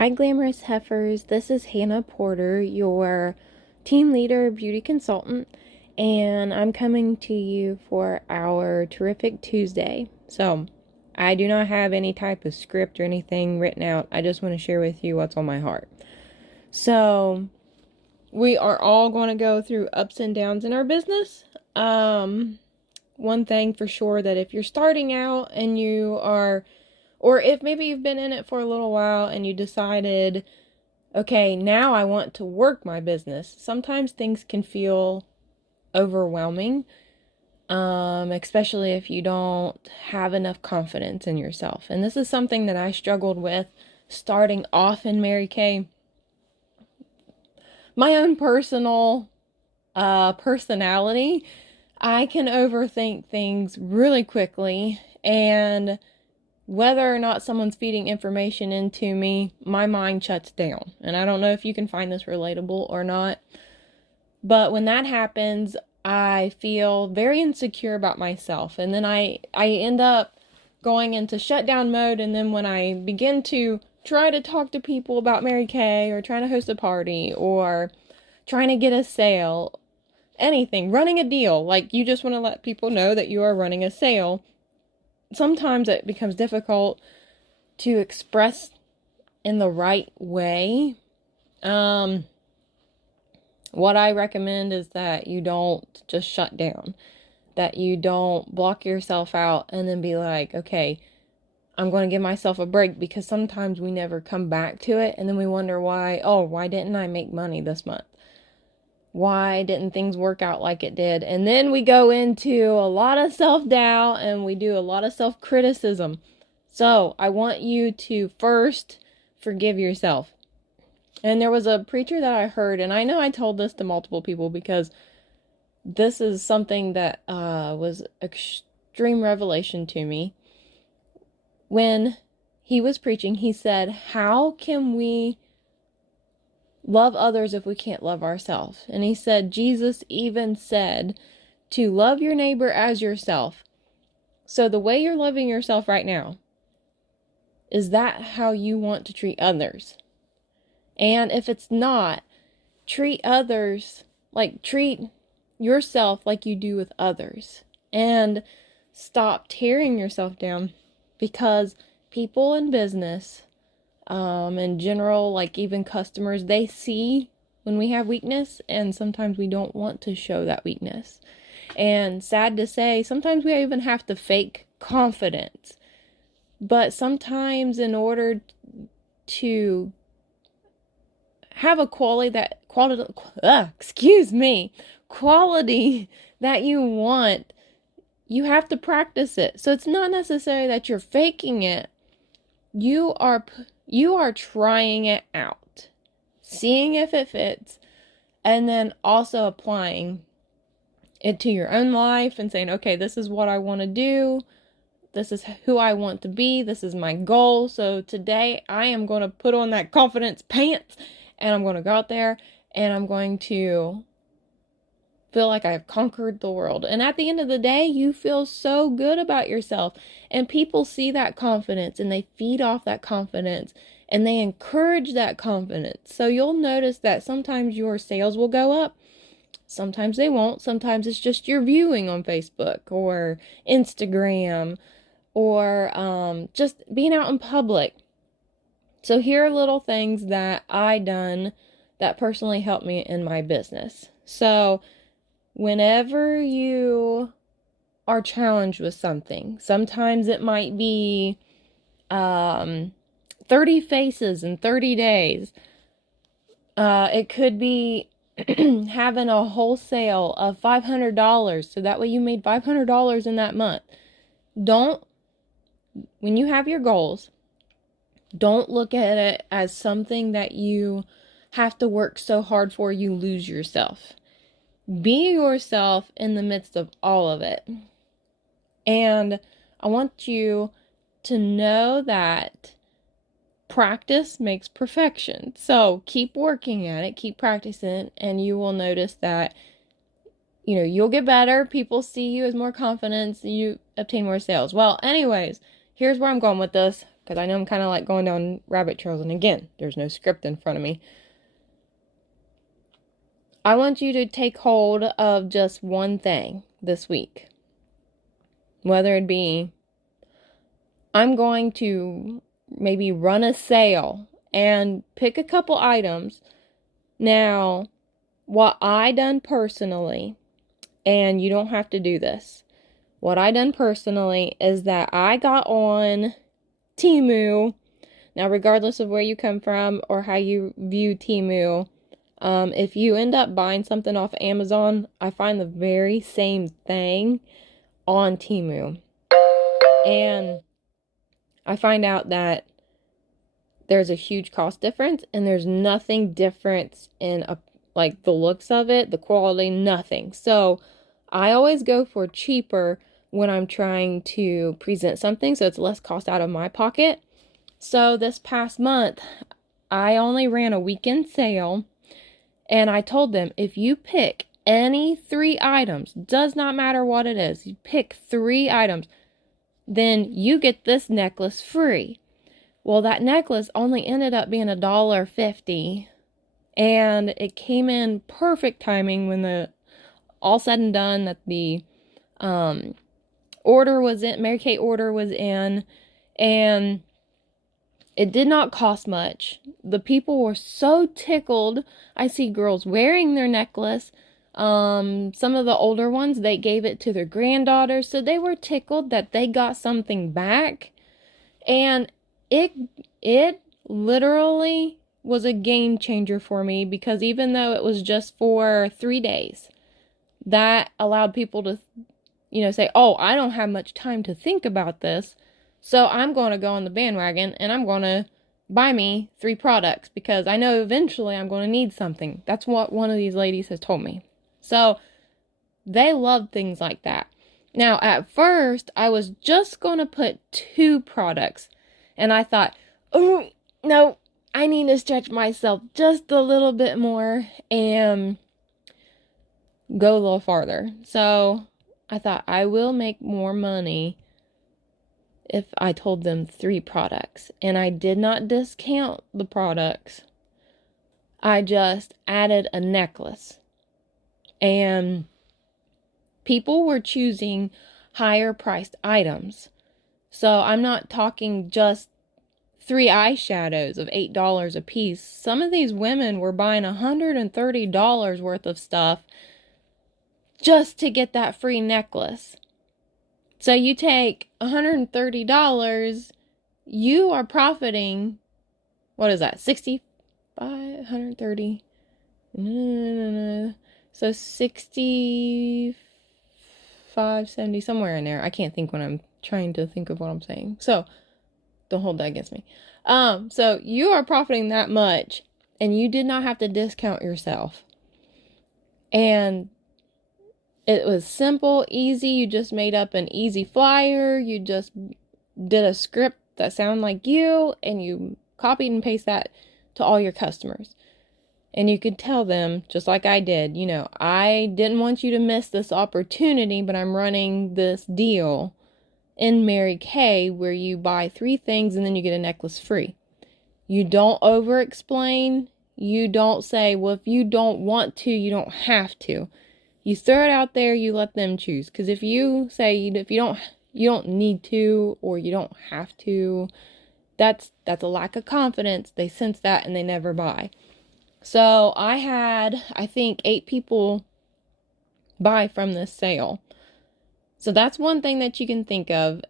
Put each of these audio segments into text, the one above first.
Hi, Glamorous Heifers. This is Hannah Porter, your team leader, beauty consultant, and I'm coming to you for our Terrific Tuesday. So, I do not have any type of script or anything written out. I just want to share with you what's on my heart. So, we are all going to go through ups and downs in our business. One thing for sure, that if you're starting out and you are, or if maybe you've been in it for a little while and you decided, okay, now I want to work my business. Sometimes things can feel overwhelming, especially if you don't have enough confidence in yourself. And this is something that I struggled with starting off in Mary Kay. My own personal personality, I can overthink things really quickly, and whether or not someone's feeding information into me, my mind shuts down. And I don't know if you can find this relatable or not, but when that happens, I feel very insecure about myself. And then I end up going into shutdown mode. And then when I begin to try to talk to people about Mary Kay, or trying to host a party, or trying to get a sale, anything, running a deal, like you just want to let people know that you are running a sale, sometimes it becomes difficult to express in the right way. What I recommend is that you don't just shut down, that you don't block yourself out and then be like, okay, I'm going to give myself a break, because sometimes we never come back to it, and then we wonder why didn't I make money this month? Why didn't things work out like it did? And then we go into a lot of self-doubt and we do a lot of self-criticism. So I want you to first forgive yourself. And there was a preacher that I heard, and I know I told this to multiple people because this is something that was extreme revelation to me. When he was preaching, he said, how can we love others if we can't love ourselves? And he said, Jesus even said to love your neighbor as yourself. So the way you're loving yourself right now, is that how you want to treat others? And if it's not, treat yourself like you do with others. And stop tearing yourself down, because people in business, in general, like even customers, they see when we have weakness, and sometimes we don't want to show that weakness. And sad to say, sometimes we even have to fake confidence. But sometimes in order to have a quality that you want, you have to practice it. So it's not necessary that you're faking it. You are trying it out, seeing if it fits, and then also applying it to your own life and saying, okay, this is what I want to do. This is who I want to be. This is my goal. So today I am going to put on that confidence pants, and I'm going to go out there and I'm going to feel like I've conquered the world. And at the end of the day, you feel so good about yourself, and people see that confidence and they feed off that confidence and they encourage that confidence. So you'll notice that sometimes your sales will go up, sometimes they won't. Sometimes it's just your viewing on Facebook or Instagram, or just being out in public. So here are little things that I done that personally helped me in my business. So whenever you are challenged with something, sometimes it might be 30 faces in 30 days. It could be having a wholesale of $500, so that way you made $500 in that month. When you have your goals, don't look at it as something that you have to work so hard for you lose yourself. Be yourself in the midst of all of it. And I want you to know that practice makes perfection. So keep working at it, keep practicing, and you will notice that, you'll get better. People see you as more confidence, you obtain more sales. Well, anyways, here's where I'm going with this. because I know I'm kind of like going down rabbit trails, and again, there's no script in front of me. I want you to take hold of just one thing this week. Whether it be, I'm going to maybe run a sale and pick a couple items. Now, what I done personally, and you don't have to do this, what I done personally is that I got on Temu. Now, regardless of where you come from or how you view Temu, if you end up buying something off Amazon, I find the very same thing on Temu. And I find out that there's a huge cost difference, and there's nothing different in like the looks of it, the quality, nothing. So I always go for cheaper when I'm trying to present something, so it's less cost out of my pocket. So this past month, I only ran a weekend sale, and I told them, if you pick any 3 items, does not matter what it is, you pick 3 items, then you get this necklace free. Well, that necklace only ended up being $1.50, and it came in perfect timing when the all said and done that the order was in, Mary Kate order was in, and it did not cost much. The people were so tickled. I see girls wearing their necklace. Some of the older ones, they gave it to their granddaughters, so they were tickled that they got something back. And it literally was a game changer for me, because even though it was just for 3 days, that allowed people to, say, oh, I don't have much time to think about this, so I'm going to go on the bandwagon and I'm going to buy me 3 products because I know eventually I'm going to need something. That's what one of these ladies has told me. So they love things like that. Now, at first, I was just going to put 2 products, and I thought, oh, no, I need to stretch myself just a little bit more and go a little farther. So I thought, I will make more money if I told them 3 products. And I did not discount the products. I just added a necklace. And people were choosing higher priced items. So I'm not talking just 3 eyeshadows of $8 a piece. Some of these women were buying $130 worth of stuff just to get that free necklace. So you take $130, you are profiting, what is that, 65, 130, so 65, 70, somewhere in there. I can't think when I'm trying to think of what I'm saying. So don't hold that against me. So you are profiting that much, and you did not have to discount yourself. And it was simple, easy. You just made up an easy flyer. You just did a script that sounded like you, and you copied and pasted that to all your customers. And you could tell them, just like I did, I didn't want you to miss this opportunity, but I'm running this deal in Mary Kay where you buy 3 things and then you get a necklace free. You don't over-explain. You don't say, well, if you don't want to, you don't have to. You throw it out there, you let them choose. Because if you say if you don't need to, or you don't have to, that's a lack of confidence. They sense that and they never buy. So I had, I think, 8 people buy from this sale. So that's one thing that you can think of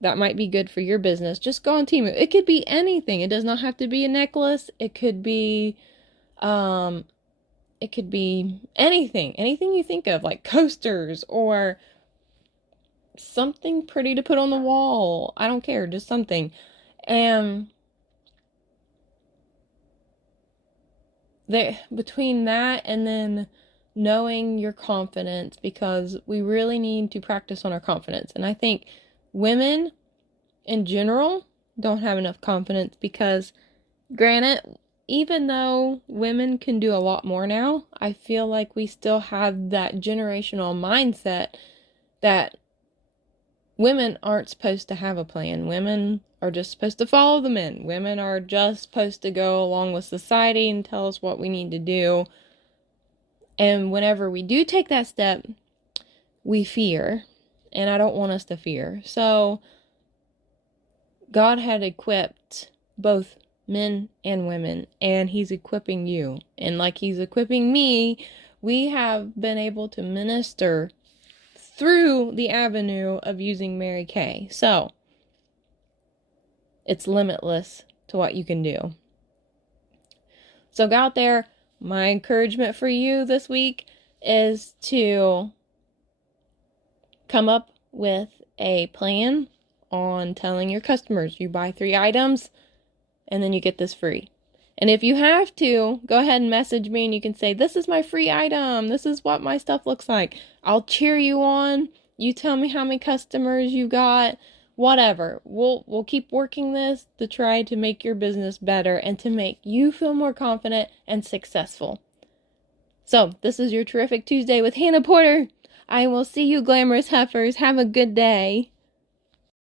that might be good for your business. Just go on Temu. It could be anything. It does not have to be a necklace. It could be anything you think of, like coasters or something pretty to put on the wall. I don't care, just something. And between that and then knowing your confidence, because we really need to practice on our confidence. And I think women in general don't have enough confidence, because granted, even though women can do a lot more now, I feel like we still have that generational mindset that women aren't supposed to have a plan. Women are just supposed to follow the men. Women are just supposed to go along with society and tell us what we need to do. And whenever we do take that step, we fear. And I don't want us to fear. So God had equipped both men and women, and He's equipping you. And like He's equipping me, we have been able to minister through the avenue of using Mary Kay. So it's limitless to what you can do. So go out there. My encouragement for you this week is to come up with a plan on telling your customers you buy 3 items and then you get this free. And if you have to, go ahead and message me and you can say, this is my free item. This is what my stuff looks like. I'll cheer you on. You tell me how many customers you got. Whatever. We'll keep working this to try to make your business better and to make you feel more confident and successful. So, this is your Terrific Tuesday with Hannah Porter. I will see you, Glamorous Heifers. Have a good day.